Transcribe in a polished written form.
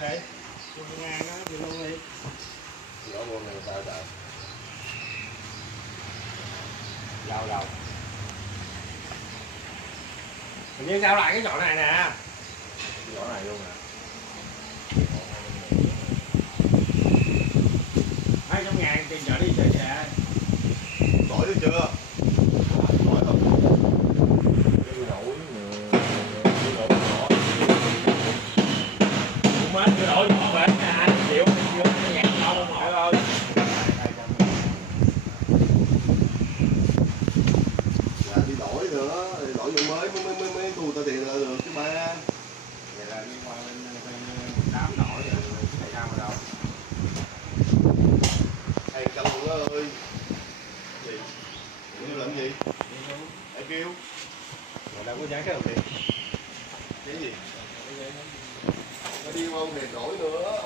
vậy? Chung ngang đó, đi luôn đi. Nó luôn này sao trời? Đầu đầu. Hình như sao lại cái chỗ này nè. Chỗ này luôn nè. 200.000 tiền chở đi chơi về. Đổi được chưa? Đổi không? Cái nổi Cũng hết cái đổi một bể nè, anh chịu chưa nhạc đâu mọi ơi. là đi đổi nữa, đổi vô mới mới thu ta tiền lại được chứ ba. Vậy là liên quan lên đám nổi rồi xảy ra mà đâu. Hay cân nữa ơi. Gì? Như làm gì? Để kêu. Rồi đâu có dán cái đầu tiên. Cái gì? Nó đi không thì đổi nữa.